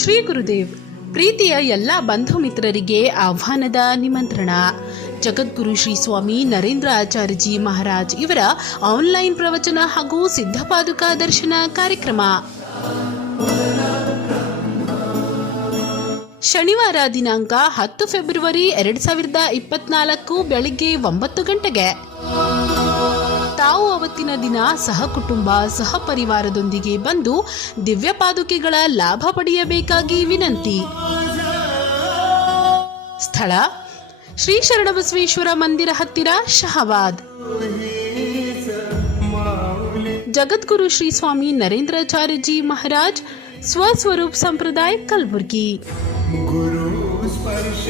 ಶ್ರೀ ಗುರುದೇವ್, ಪ್ರೀತಿಯ ಎಲ್ಲ ಬಂಧು ಮಿತ್ರರಿಗೆ ಆಹ್ವಾನದ ನಿಮಂತ್ರಣ. ಜಗದ್ಗುರು ಶ್ರೀ ಸ್ವಾಮಿ ನರೇಂದ್ರ ಆಚಾರ್ಯಜಿ ಮಹಾರಾಜ್ ಇವರ ಆನ್ಲೈನ್ ಪ್ರವಚನ ಹಾಗೂ ಸಿದ್ಧಪಾದುಕಾ ದರ್ಶನ ಕಾರ್ಯಕ್ರಮ. ಶನಿವಾರ ದಿನಾಂಕ ಹತ್ತು ಫೆಬ್ರವರಿ ಎರಡು ಸಾವಿರದ ಇಪ್ಪತ್ನಾಲ್ಕು ಬೆಳಿಗ್ಗೆ ಒಂಬತ್ತು ಗಂಟೆಗೆ. ತಾವು ಅವತ್ತಿನ ದಿನ ಸಹ ಕುಟುಂಬ, ಸಹ ಪರಿವಾರದೊಂದಿಗೆ ಬಂದು ದಿವ್ಯ ಪಾದುಕೆಗಳ ಲಾಭ ಪಡೆಯಬೇಕಾಗಿ ವಿನಂತಿ. ಸ್ಥಳ, ಶ್ರೀ ಶರಣಬಸವೇಶ್ವರ ಮಂದಿರ ಹತ್ತಿರ ಶಹಬಾದ್ ಜಗದ್ಗುರು ಶ್ರೀ ಸ್ವಾಮಿ ನರೇಂದ್ರಾಚಾರ್ಯಜಿ ಮಹಾರಾಜ್, ಸ್ವಸ್ವರೂಪ್ ಸಂಪ್ರದಾಯ ಕಲಬುರ್ಗಿ. ಗುರು ಸ್ಪರ್ಶ